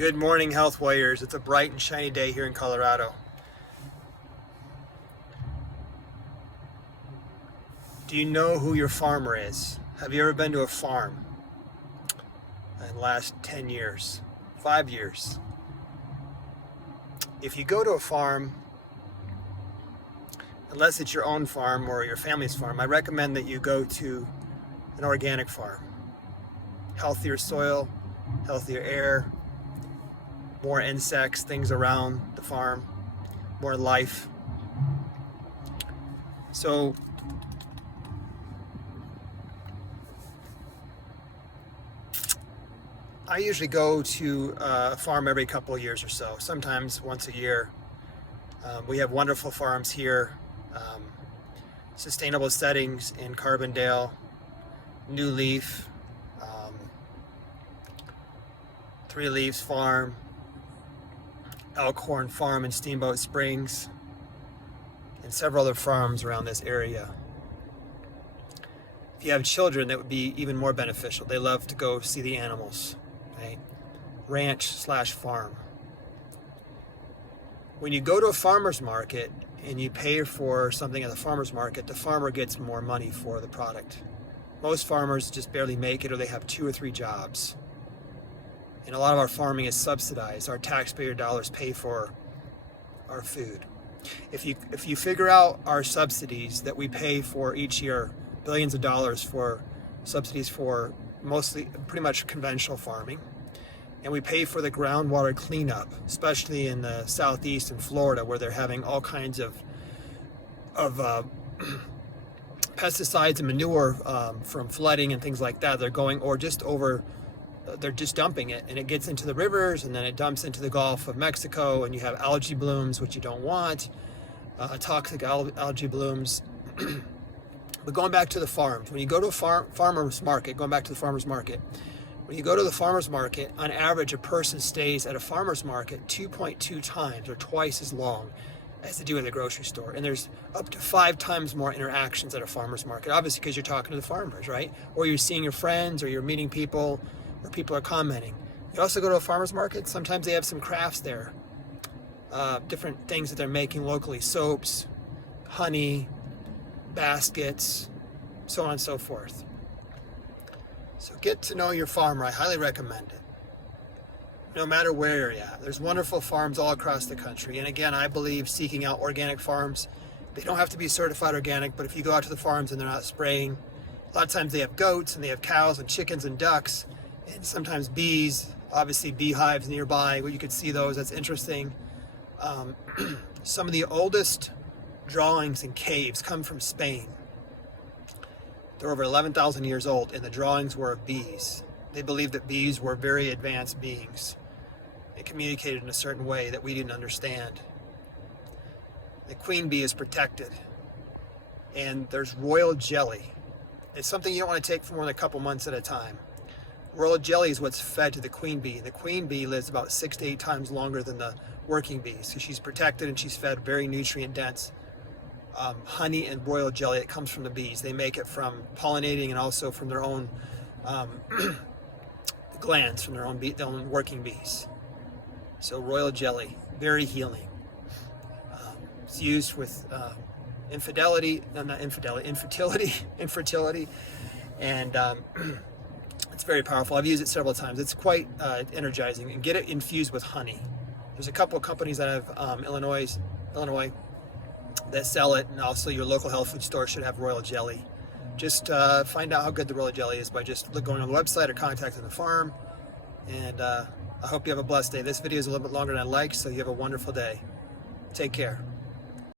Good morning, health warriors. It's a bright and shiny day here in Colorado. Do you know who your farmer is? Have you ever been to a farm in the last 10 years, 5 years? If you go to a farm, unless it's your own farm or your family's farm, I recommend that you go to an organic farm. Healthier soil, healthier air, more insects, things around the farm, more life. So I usually go to a farm every couple of years or so, sometimes once a year. We have wonderful farms here, Sustainable Settings in Carbondale, New Leaf, Three Leaves Farm, Elkhorn Farm in Steamboat Springs, and several other farms around this area. If you have children, that would be even more beneficial. They love to go see the animals, right? Ranch/farm. When you go to a farmer's market and you pay for something at the farmer's market, the farmer gets more money for the product. Most farmers just barely make it, or they have 2 or 3 jobs. And a lot of our farming is subsidized. Our taxpayer dollars pay for our food. If you figure out our subsidies that we pay for each year, billions of dollars for subsidies for mostly pretty much conventional farming, and we pay for the groundwater cleanup, especially in the southeast and Florida, where they're having all kinds of pesticides and manure from flooding and things like that. They're going, or just over, they're just dumping it, and it gets into the rivers, and then it dumps into the Gulf of Mexico, and you have algae blooms, which you don't want, toxic algae blooms. But going back to the farms, when you go to a farmer's market, going back to the farmer's market, when you go to the farmer's market, on average, a person stays at a farmer's market 2.2 times or twice as long as they do at the grocery store. And there's up to 5 times more interactions at a farmer's market, obviously because you're talking to the farmers, right? Or you're seeing your friends, or you're meeting people, or people are commenting. You also go to a farmer's market, sometimes they have some crafts there, different things that they're making locally, soaps, honey, baskets, so on and so forth. So get to know your farmer. I highly recommend it. No matter where you're at. There's wonderful farms all across the country. And again, I believe seeking out organic farms. They don't have to be certified organic, but if you go out to the farms and they're not spraying, a lot of times they have goats and they have cows and chickens and ducks, and sometimes bees, obviously beehives nearby, where you could see those. That's interesting. Some of the oldest drawings in caves come from Spain. They're over 11,000 years old, and the drawings were of bees. They believed that bees were very advanced beings. They communicated in a certain way that we didn't understand. The queen bee is protected. And there's royal jelly. It's something you don't want to take for more than a couple months at a time. Royal jelly is what's fed to the queen bee. The queen bee lives about 6 to 8 times longer than the working bees. So she's protected and she's fed very nutrient dense honey and royal jelly. It comes from the bees. They make it from pollinating and also from their own glands, from their own working bees. So royal jelly, very healing. It's used with infertility, and it's very powerful. I've used it several times. It's quite energizing. And get it infused with honey. There's a couple of companies out of Illinois that sell it, and also your local health food store should have royal jelly. Just find out how good the royal jelly is by just going on the website or contacting the farm. And I hope you have a blessed day. This video is a little bit longer than I like, so you have a wonderful day. Take care.